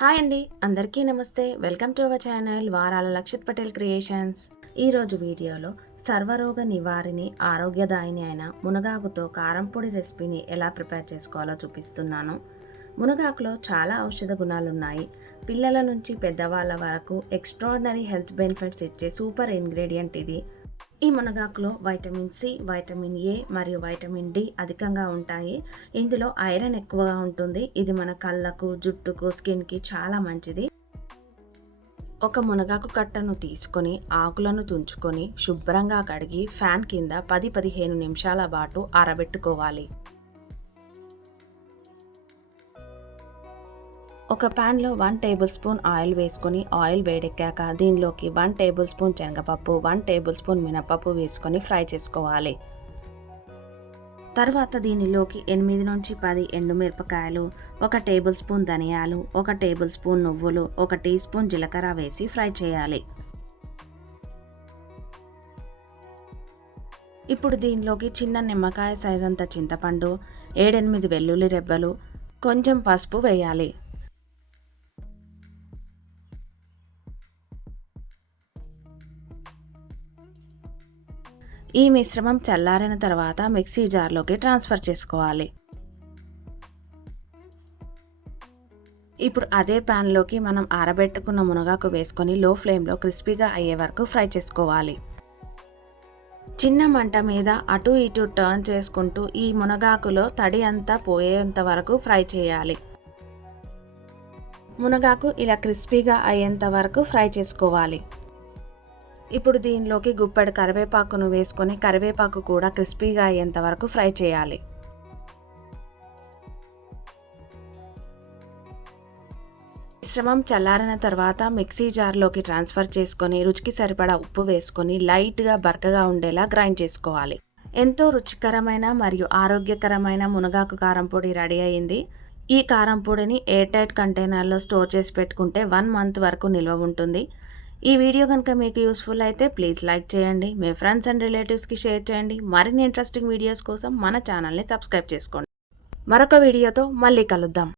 Hi అండి, అందరికీ నమస్తే. వెల్కమ్ టు అవర్ ఛానల్ వారాల లక్షిత్ పటేల్ క్రియేషన్స్. ఈరోజు వీడియోలో సర్వరోగ నివారిణి ఆరోగ్యదాయిని అయిన మునగాకుతో కారంపొడి రెసిపీని ఎలా ప్రిపేర్ చేసుకోవాలో చూపిస్తున్నాను. మునగాకులో చాలా ఔషధ గుణాలు ఉన్నాయి. పిల్లల నుంచి పెద్దవాళ్ళ వరకు ఎక్స్ట్రాడినరీ హెల్త్ బెనిఫిట్స్ ఇచ్చే సూపర్ ఇంగ్రీడియంట్ ఇది. ఈ మునగాకులో వైటమిన్ సి, వైటమిన్ ఏ మరియు వైటమిన్ డి అధికంగా ఉంటాయి. ఇందులో ఐరన్ ఎక్కువగా ఉంటుంది. ఇది మన కళ్ళకు, జుట్టుకు, స్కిన్కి చాలా మంచిది. ఒక మునగాకు కట్టను తీసుకొని ఆకులను తుంచుకొని శుభ్రంగా కడిగి ఫ్యాన్ కింద 10-15 నిమిషాల పాటు ఆరబెట్టుకోవాలి. ఒక ప్యాన్లో 1 టేబుల్ స్పూన్ ఆయిల్ వేసుకొని ఆయిల్ వేడెక్కాక దీనిలోకి 1 టేబుల్ స్పూన్ శనగపప్పు, 1 టేబుల్ స్పూన్ మినపప్పు వేసుకొని ఫ్రై చేసుకోవాలి. తర్వాత దీనిలోకి 8 నుంచి 10 ఎండుమిరపకాయలు, 1 టేబుల్ స్పూన్ ధనియాలు, 1 టేబుల్ స్పూన్ నువ్వులు, 1 టీ స్పూన్ జీలకర్ర వేసి ఫ్రై చేయాలి. ఇప్పుడు దీనిలోకి చిన్న నిమ్మకాయ సైజ్ అంత చింతపండు, 7-8 వెల్లుల్లి రెబ్బలు, కొంచెం పసుపు వేయాలి. ఈ మిశ్రమం చల్లారిన తర్వాత మిక్సీ జార్లోకి ట్రాన్స్ఫర్ చేసుకోవాలి. ఇప్పుడు అదే ప్యాన్లోకి మనం ఆరబెట్టుకున్న మునగాకు వేసుకొని లో ఫ్లేమ్లో క్రిస్పీగా అయ్యే వరకు ఫ్రై చేసుకోవాలి. చిన్న మంట మీద అటు ఇటు టర్న్ చేసుకుంటూ ఈ మునగాకులో తడి అంతా పోయేంత వరకు ఫ్రై చేయాలి. మునగాకు ఇలా క్రిస్పీగా అయ్యేంత వరకు ఫ్రై చేసుకోవాలి. ఇప్పుడు దీనిలోకి గుప్పెడు కరివేపాకును వేసుకొని కరివేపాకు కూడా క్రిస్పీగా అయ్యేంత వరకు ఫ్రై చేయాలి. మిశ్రమం చల్లారిన తర్వాత మిక్సీ జార్లోకి ట్రాన్స్ఫర్ చేసుకొని రుచికి సరిపడా ఉప్పు వేసుకొని లైట్గా బరకగా ఉండేలా గ్రైండ్ చేసుకోవాలి. ఎంతో రుచికరమైన మరియు ఆరోగ్యకరమైన మునగాకు కారం పొడి రెడీ అయింది. ఈ కారం పొడిని ఎయిర్ టైట్ కంటైనర్లో స్టోర్ చేసి పెట్టుకుంటే 1 మంత్ వరకు నిల్వ ఉంటుంది. ఈ వీడియో కనుక మీకు యూస్ఫుల్ అయితే ప్లీజ్ లైక్ చేయండి, మీ ఫ్రెండ్స్ అండ్ రిలేటివ్స్కి షేర్ చేయండి. మరిన్ని ఇంట్రెస్టింగ్ వీడియోస్ కోసం మన ఛానల్ని సబ్స్క్రైబ్ చేసుకోండి. మరొక వీడియోతో మళ్ళీ కలుద్దాం.